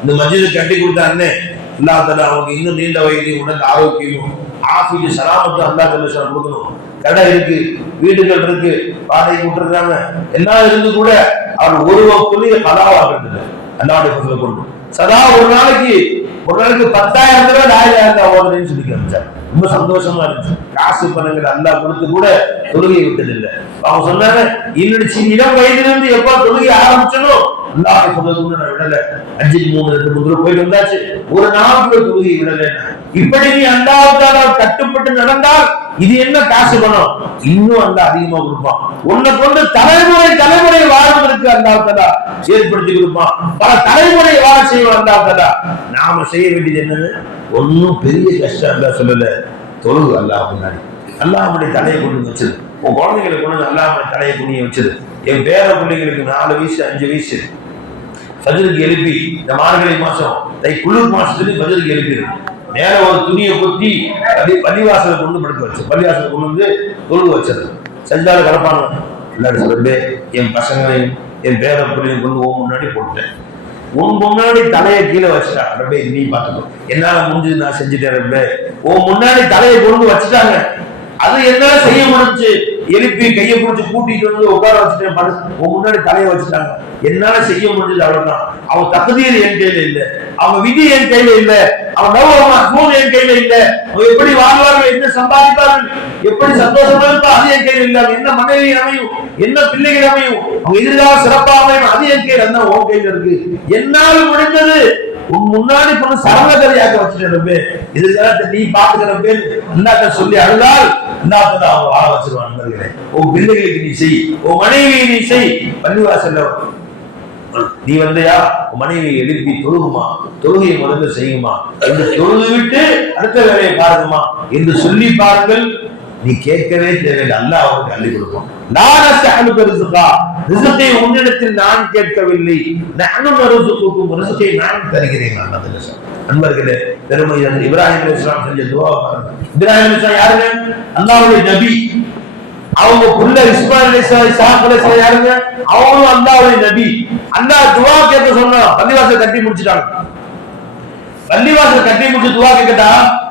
இந்த மஸ்ஜித் கட்டி கொடுத்தானே அல்லாஹ் தஆலா அவனுக்கு இன்னும் நீண்ட வயதையும் உடல் ஆரோக்கியமும் ஆஃபிய சலாமத்தும் அல்லாஹ் தஆலா கொடுக்கணும். கடை இருக்கு, வீடுகள் இருக்கு, பாதை விட்டுருக்காங்க, எல்லாம் இருந்து கூட அவர் ஒரு வக்துலயே கலாவாகிறது. அல்லாஹ்வுடைய ஃபضل கொண்டு சதா ஒரு நாளைக்கு 10,000 தடவை லா இலாஹா இல்லல்லாஹ் ஓதுறேன்னு சொல்லி காமிச்சார். ரொம்ப சந்தோஷமா இருந்துச்சு. காசு பணங்கள் அல்லாஹ் கொடுத்து கூட தொழுகை விட்டது இல்லை. அவங்க சொன்னாங்க, என்னுடைய இளம் வயதிலிருந்து எப்ப தொழுகை ஆரம்பிச்சனோ அல்லாஹ்வுடைய ஃபضل கொண்டு நான் விடல. 5-3 போயிட்டு வந்தாச்சு, ஒரு நாள் தொழுகை விடல. இப்படி நீ அல்லாஹ் தஆலா கட்டுப்பட்டு நடந்தால் இது என்ன காசு பணம், இன்னும் அல்லாஹ் அதிகமா கொடுப்பான். உன்னை கொண்டு தலைமுறை வாழ்வதற்கு அல்லாஹ் தஆலா ஏற்படுத்தி கொடுப்பான். பல தலைமுறை வாழ செய்வான் அல்லாஹ் தஆலா. நாம செய்ய வேண்டியது என்னன்னு ஒன்னும் பெரிய கஷ்டம் அல்லாஹ் சொல்லல. தொழுகு அல்லாஹ் முன்னாடி அல்லாஹ்வுடைய தலையை கொண்டு வச்சிரு. உன் குழந்தைங்களுக்கு கொண்டு அல்லாஹ்வுடைய தலையை குனிய வச்சிரு. என் பேர பிள்ளைங்களுக்கு 4 வயசு 5 வயசு ஃபஜ்ருக்கு எழுப்பி, இந்த மார்கழி மாசம் குளிர் மாசத்துக்கு ஃபஜ்ருக்கு எழுப்பிடும். மேல ஒரு துணியை கொத்தி பள்ளிவாசலை கொண்டு படுக்க வச்சு, பள்ளிவாசலை கொண்டு வந்து தொழுகு வச்சது. செஞ்சாலும் கலப்பான எல்லாரும் சொல்லிட்டு என் பசங்களையும் என் பேர பிள்ளையும் கொண்டு முன்னாடி போட்டேன். உன் முன்னாடி தலையை கீழே வச்சுட்டாங்க. ரப்பே நீ பார்த்துக்கோ, என்னால முடிஞ்சது நான் செஞ்சுட்டேன் ரப்பே. உன் முன்னாடி தலையை கொண்டு வச்சுட்டாங்க, அது என்னால செய்ய முடிஞ்சு. எழுப்பி கையை பிடிச்சி கூட்டிட்டு வந்து உட்கார வச்சுட்டேன், உன் முன்னாடி தலையை வச்சுட்டாங்க, என்னால செய்ய முடிஞ்சது அவ்வளவுதான். அவன் தகுதியில் என் கையில இல்லை, அவன் விதி என் கையில இல்ல, அவன் நவ என் கையில இல்ல, அவன் எப்படி வாழ்வார்கள், என்ன சம்பாதிப்பார்கள், எப்படி சந்தோஷமா இருப்பா அது என் கையில இல்ல, என்ன மனைவி அமையும், என்ன பிள்ளைகள் அமையும், அவங்க எதிர்கால சிறப்பாக அமையும் அது என் கையில, அந்த உன் கையில இருக்கு. என்னால் முடிந்தது உன் முன்னாடி கொண்டு சரணகரியாக வச்சுட்டு எதிர்காலத்தை நீ பாத்துக்கிறப்பே அண்ணாட்ட சொல்லி அழுதால் அண்ணாத்த அவங்க வாழ வச்சிருவாங்க. உன் பிள்ளைகளுக்கு நீ செய், உன் மனைவியை நீ செய். பள்ளிவாசல்ல நீ வந்தையா, உன் மனைவியை எழுப்பி தொழுகுமா, தொழுகையை முதல்ல செய்யுமா, என்று தொழுது விட்டு அடுத்த வேலையை பாருங்கம்மா என்று சொல்லி பாருங்கள். நீ கேட்கவே தேவையில்லை, அல்லாஹ் அவருக்கு அள்ளி கொடுப்போம். நான் அஸ்அலுக ரிஸ்கா, ரிஸ்கை உன்னிடத்தில் நான் கேட்கவில்லை, நஹ்னு நர்சுகுக்கும், ரிஸ்கை நான் தருகிறேன். அன்பர்களே, பெருமை இப்ராஹிம் அலைஹிஸ்ஸலாம் செஞ்ச துஆ பாருங்க. இப்ராஹிம் அலைஹிஸ்ஸலாம் யாருங்க? அல்லாஹ்வுடைய நபி. அவங்க புள்ள இஸ்மாயில் அலைஹிஸ்ஸலாம், இஸ்ஹாக் அலைஹிஸ்ஸலாம் யாருங்க? அவங்களும் அல்லாஹ்வுடைய நபி. அல்லாஹ் துஆ கேட்க சொன்னா பள்ளிவாசல் கட்டி முடிச்சிட்டாங்க. பள்ளிவாசல் கட்டி முடிச்சு துவா கேட்டா,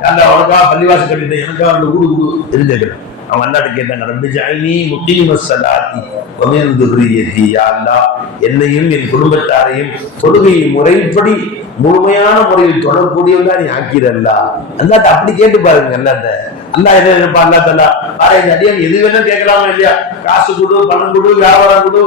அந்த அவனுக்கா பள்ளிவாசல் கட்டிட்டேன், எனக்கா அந்த ஊடு தெரிஞ்சு அவங்க அல்லாட்ட கேட்டாங்க, ரப்பி ஜஅல்னி முகீமஸ் ஸலாத்தி வ மின் துர்ரிய்யதி, யா அல்லாஹ் என்னையும் என் குடும்பத்தாரையும் தொழுகையை முறைப்படி முழுமையான முறையில் தொடரக்கூடியவங்களா நீ ஆக்கிறல்ல. அல்லாட்ட அப்படி கேட்டு பாருங்க. அல்லாட்ட அல்லாஹ் என்ன நினைப்பா? அல்லா தஆலா பாருங்க, அடியான் எது வேணா கேட்கலாமா இல்லையா? காசு கொடு, பணம் கொடு, வியாபாரம் கொடு,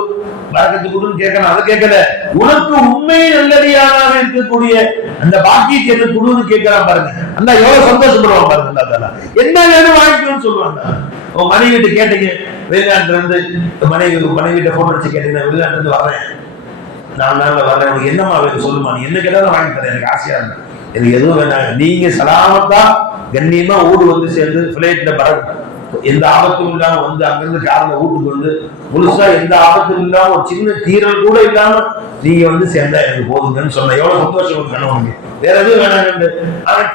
பரக்கத்து கொடுன்னு கேட்கலாம். அதை கேட்கல, உனக்கு உண்மை நல்லடியானாக இருக்கக்கூடிய அந்த பாக்கியத்தை என்ன கொடுன்னு கேட்கலாம் பாருங்க. அந்த எவ்வளவு சந்தோஷப்படுவான் பாருங்க. அல்லா தஆலா என்ன வேணும் வாங்கிக்கணும்னு சொல்லுவாங்க. உன் மனைவி கிட்ட கேட்டீங்க, வெளிநாட்டுல இருந்து மனைவி கிட்ட போன் அடிச்சு கேட்டீங்கன்னா, வெளிநாட்டுல இருந்து வர்றேன், 4 நாள்ல வர்றேன், உனக்கு என்னமா வேணும் சொல்லுமா, நீ என்ன கேட்டாலும் வாங்கி தரேன், எனக்கு ஆசையா இருக்கு, எனக்கு எதுவும் வேணாங்க, நீங்க சலாமத்தா கண்ணியமா ஊடு வந்து சேர்ந்து பிளைட்ல பறக்கும், எந்த ஆபத்தும் இல்லாம வந்து அங்கிருந்து காரில் வீட்டுக்கு வந்து முழுசா எந்த ஆபத்தும் இல்லாம ஒரு சின்ன தீரல் கூட இல்லாம நீங்க வந்து சேர்ந்தா எனக்கு போதுங்கன்னு சொன்ன எவ்வளவு சந்தோஷம் கணவனுக்கு. வேற எதுவும் வேணாங்க,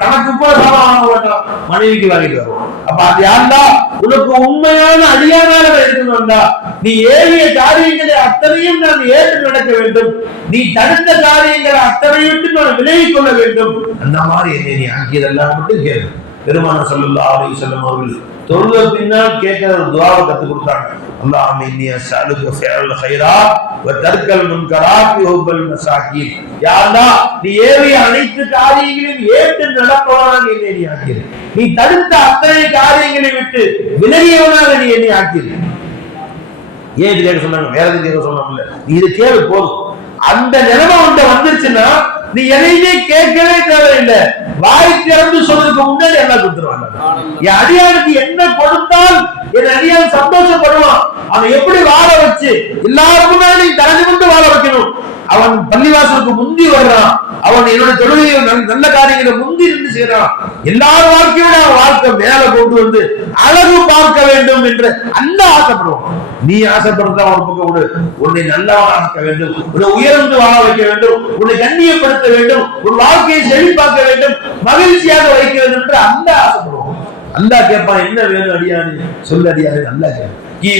கணக்கு கூட சாமான் வேண்டாம், மனைவிக்கு வாங்கிட்டு வருவோம். அப்ப அது யாருந்தா உனக்கு உண்மையான அடியானாக இருக்கணும்டா. நீ ஏறிய காரியங்களை அத்தனையும் நான் ஏற்று நடக்க வேண்டும், நீ தடுத்த காரியங்களை அத்தனையும் நான் விலகிக் கொள்ள வேண்டும். அந்த மாதிரி என்னை நீ ஆக்கியதெல்லாம் மட்டும் கேள்வி. பெருமானார் ஸல்லல்லாஹு அலைஹி வஸல்லம் அவர்கள் தொழுத பின்னால் கேட்கிற ஒரு துஆவை கற்றுக் கொடுத்தாங்க. அல்லாஹும்ம இன்னி அஸ்அலுக ஃபிஅல் கைராத் வ தர்கல் முன்கராத் வ ஹுப்பல் மசாகீன். யா அல்லாஹ், நீ ஏவிய அனைத்து காரியங்களையும் ஏற்று நடப்பவனாக என்னை நீ ஆக்கிரு, நீ தடுத்த அத்தனை காரியங்களை விட்டு விலகியவனாக நீ என்னை ஆக்கிரு. ஏன் இது கேட்க சொன்னாங்க? வேற எதுவும் கேட்க சொன்னாங்கல்ல, நீ இது கேள்வி போதும். அந்த நிலைமை உன்ட்ட வந்துருச்சுன்னா நீ எதையுமே கேட்கவே தேவையில்லை, வாய் திறந்து சொல்றதுக்கு முன்னாடி எல்லாம் கொடுத்துருவாங்க. என் அடியானுக்கு என்ன கொடுத்தால் என் அடியான் சந்தோஷப்படுவான். அவன் எப்படி வாழ வச்சு எல்லாரும் முன்னாடி தனது கொண்டு வாழ வைக்கணும். அவன் பள்ளிவாசலுக்கு முந்தி வர்றான், அவன் என்னோட தொழுகையை நல்ல காரியங்களை முந்தி இருந்து செய்யறான். எல்லாரும் வாழ்க்கையோட அவன் வாழ்க்கை மேல கொண்டு வந்து அழகு பார்க்க வேண்டும் என்று அல்ல ஆசைப்படுவான். நீ ஆசைப்படுறதா ஒரு பக்கம் விடு, உன்னை நல்லவன் ஆக்க வேண்டும், உன்னை உயர்ந்து வாழ வைக்க வேண்டும், உன்னை கண்ணியப்படுத்த வேண்டும், உன் வாழ்க்கையை செழிப்பாக்க வேண்டும், மகிழ்ச்சியாக வைக்க வேண்டும் என்று அல்ல ஆசைப்படுவோம். அல்லா கேட்பான், என்ன வேணும் அடியானு சொல்ல அடியானு. அல்லா கேட்பான், நீ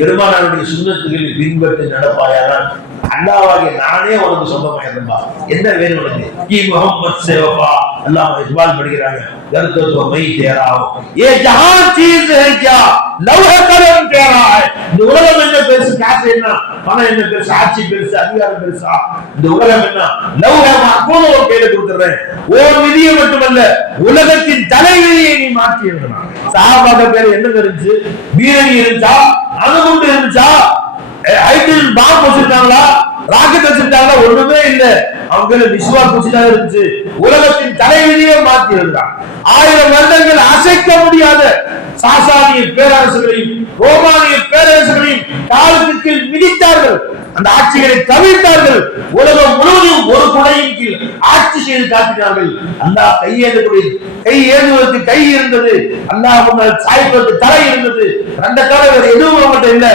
பெருமானாருடைய சுன்னத்துகளை பின்பற்றி நடப்பாயானால் அல்லாஹ்வாகிய நானே உனக்கு சொந்தமாயிருப்பா. என்ன வேணும் உனக்கு? கி முஹம்மத் சேவபா. அல்லாஹ் இக்பால் படிக்கிறாங்க, கர்தோ மை தேரா ஹோ, ये जहां चीज है क्या लौह कलम तेरा है. இந்த உலகம் என்ன பெருசு, காசு என்ன, பணம் என்ன பெருசு, ஆட்சி பெருசு, அதிகாரம் பெருசா? இந்த உலகம் என்ன, லௌஹ மஹ்பூஸ் ஒரு கையில கொடுத்துறேன். ஓர் விதியை மட்டுமல்ல, உலகத்தின் தலைவிதியை நீ மாற்றி எழுதணும். சஹாபாக்கள் பேர் என்ன இருந்துச்சு? பீரங்கி இருந்துச்சா, அணுகுண்டு இருந்துச்சா, ஹைட்ரஜன் பாம்பு வச்சிருக்காங்களா, ராக்கெட் வச்சிருக்காங்களா? ஒண்ணுமே இல்ல. அவங்க விஸ்வாஸ் வச்சுதான் இருந்துச்சு. உலகத்தின் தலைவிதியை மாற்றி எழுதுறாங்க. 1000 வருடங்கள் அசைக்க முடியாத சாசானிய பேரரசுகளையும் ரோமானிய பேரரசுகளையும் காலத்துக்கு கீழ் மிதித்தார்கள், அந்த ஆட்சிகளை கவிழ்த்தார்கள். உலகம் முழுவதும் ஒரு குடையின் கீழ் ஆட்சி செய்து காட்டினார்கள். அல்லாஹ் கை ஏந்துவதற்கு கை இருந்தது, அல்லாஹ் முன்னால் சாய்ப்பதற்கு தலை இருந்தது. அந்த காலம் எதுவும் அவங்கள்ட்ட இல்ல.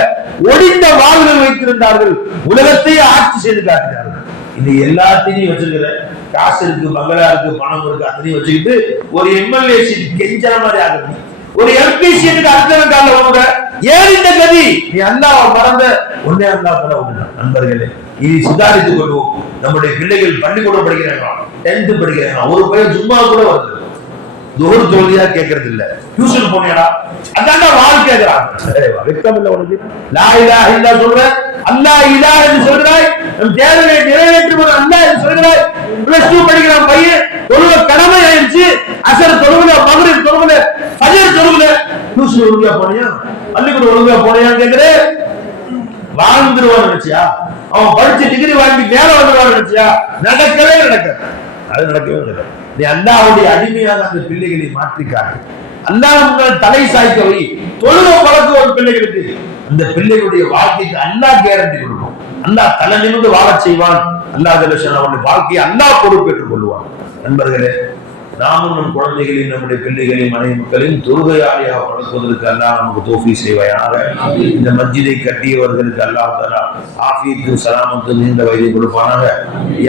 ஒடிந்த வாழ்கள் வைத்திருந்தார்கள், உலகத்தையே ஆட்சி செய்து காட்டினார்கள். இது எல்லாத்தையும் வச்சிருக்கிற காசு இருக்கு, பங்களா இருக்கு, பணம் இருக்கு, அத்தனையும் வச்சுக்கிட்டு ஒரு எம்எல்ஏ சீட் கெஞ்சற மாதிரி ஆகுது. ஒரு எம்பி சீட்டுக்கு அடுத்த கால ஏன் இந்த கதி? நீ அல்லாஹ் மறந்த ஒன்னே அல்லாஹ் தஆலா விடுறான். நண்பர்களே, இதை சுதாரித்துக் கொள்வோம். நம்முடைய பிள்ளைகள் பள்ளிக்கூடம் படிக்கிறாங்க, 10th படிக்கிறாங்க, ஒரு பையன் சும்மா கூட வருது, துஹர் தொழுதியா கேட்கறது இல்ல, டியூஷன் போனியா, அதான்டா வாழ்க்கை. வெட்கம் இல்ல உனக்கு? லா இலாஹ இல்லா சொல்ற, அல்லாஹ் இலாஹ் என்று சொல்கிறாய், நம் தேவையை நிறைவேற்றுவது அல்லாஹ் என்று சொல்கிறாய். +2 படிக்கிற பையன் தொழுவ கடமை ஆயிடுச்சு, அசர் தொழுவுல, மக்ரிப் தொழுவுல, ஃபஜர் தொழுவுல, டியூஷன் ஒழுங்கா போனியா, பள்ளிக்கூடம் ஒழுங்கா போனியான்னு கேக்குறே. வாழ்ந்துருவான்னு நினைச்சியா? அவன் படிச்சு டிகிரி வாங்கி மேல வந்துருவான்னு நினைச்சியா? நடக்கவே நடக்காது. அது நடக்கவே நடக்காது. நீ அல்லாஹ்வுடைய அடிமையாக அந்த பிள்ளைகளை மாற்றிக்காட்டு. அல்லாஹ் தலை சாய்க்கவை, தொழுக பழக்க ஒரு பிள்ளைகளுக்கு, அந்த பிள்ளைகளுடைய வாழ்க்கைக்கு அல்லாஹ் கேரண்டி கொடுக்கும். அல்லாஹ் தலை நிமிர்ந்து வாழச் செய்வான். அல்லாஹ் அவருடைய வாழ்க்கையை அல்லாஹ் பொறுப்பேற்றுக் கொள்வான். நண்பர்களே, நாமும் நம் குழந்தைகளையும் நம்முடைய பிள்ளைகளையும் மனைவி மக்களையும் தொழுகையாளியாக வளர்ப்பதற்கு அல்லாஹ் நமக்கு தௌஃபீக் செய்வாயாக. இந்த மஸ்ஜிதை கட்டியவர்களுக்கு அல்லாஹ் தஆலா ஆஃபியத்து சலாமத்து நீண்ட வயதை கொடுப்பானாக.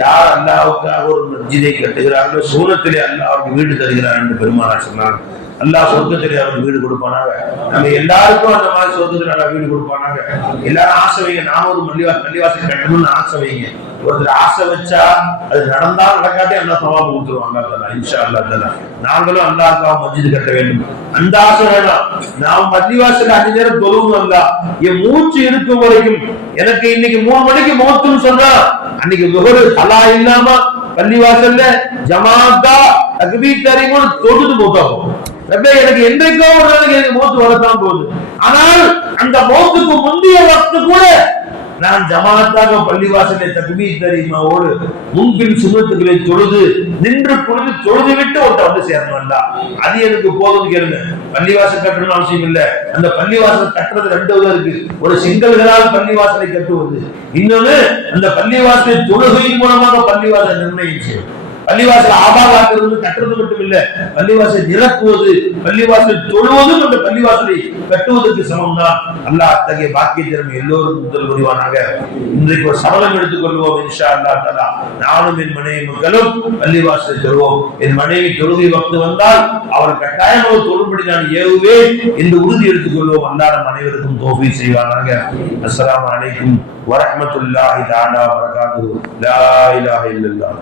யார் அல்லாஹ்வுக்காக ஒரு மஸ்ஜிதை கட்டுகிறார்களோ சூனத்திலே அல்லாஹ் அவருக்கு வீடு தருகிறார் என்று பெருமானார் சொன்னார். அல்லாஹ் சொர்க்கத்திலே அவருக்கு வீடு கொடுப்பானாக. நம்ம எல்லாருக்கும் அந்த மாதிரி சொர்க்கத்தில் நல்லா வீடு கொடுப்பானாக. எல்லாரும் ஆசை வைங்க, நாம ஒரு பள்ளிவாசல் கட்டணும்னு ஆசை வைங்க. ஒருத்தர் ஆசை வச்சா அது நடந்தால் நடக்காட்டே அல்லாஹ் சவாபு கொடுத்துருவாங்க. இன்ஷா அல்லாஹ் நாங்களும் அல்லாஹ்க்காக மஸ்ஜித் கட்ட வேண்டும். அந்த ஆசை வேண்டாம். நாம் பள்ளிவாசல் 5 நேரம் தொழுவோம். அல்லாஹ் என் மூச்சு இருக்கும் வரைக்கும், எனக்கு இன்னைக்கு 3 மணிக்கு மௌத்துன்னு சொன்னா அன்னைக்கு முகரு தலா இல்லாம பள்ளிவாசல்ல ஜமாத்தா தக்பீர் தரீமுன்னு தொழுது மௌத்தாகும். எனக்கு என்றைக்கோ ஒரு நாளைக்கு எனக்கு மௌத்து வரத்தான் போகுது. ஆனால் அந்த மௌத்துக்கு முந்தைய வக்து கூட நான் ஜமாத்தாக பள்ளிவாசலை தக்பீர் தரீமாவோடு முன்பின் சுன்னத்துகளை தொழுது நின்று பொழுது தொழுது விட்டு ஒருத்த வந்து சேரணும்ல, அது எனக்கு போதும். கேளுங்க, பள்ளிவாசல் கட்டணும்னு அவசியம் இல்ல. அந்த பள்ளிவாசல் கட்டுறது 2 இருக்கு. ஒரு செங்கல்களால் பள்ளிவாசலை கட்டுவது, இன்னொன்னு அந்த பள்ளிவாசலை தொழுகையின் மூலமாக பள்ளிவாசல் நிர்ணயிச்சு. பள்ளிவாசல் ஆபாவாக்குறது கட்டுறது மட்டும் இல்ல, பள்ளிவாசல் நிரப்புவது, பள்ளிவாசல் தொழுவதும் அந்த பள்ளிவாசலை கட்டுவதற்கு சமம் தான். அல்லாஹ் அத்தகைய பாக்கியத்திறம் எல்லோருக்கும் முதல் புரிவானாக. இன்றைக்கு ஒரு சபலம் எடுத்துக் கொள்வோம் இன்ஷா அல்லாஹ் தஆலா. நானும் என் மனைவி மக்களும் பள்ளிவாசலை தொழுவோம். என் மனைவி தொழுகை வக்து வந்தால் அவர் கட்டாயம் தொழும்படி நான் ஏவுவேன் என்று உறுதி எடுத்துக் கொள்வோம். அல்லாஹ் நம் அனைவருக்கும் தௌஃபீக் செய்வானாக. அஸ்ஸலாமு அலைக்கும் வரஹ்மத்துல்லாஹி தஆலா வபரகாத்துஹு. லா இலாஹா இல்லல்லாஹ்.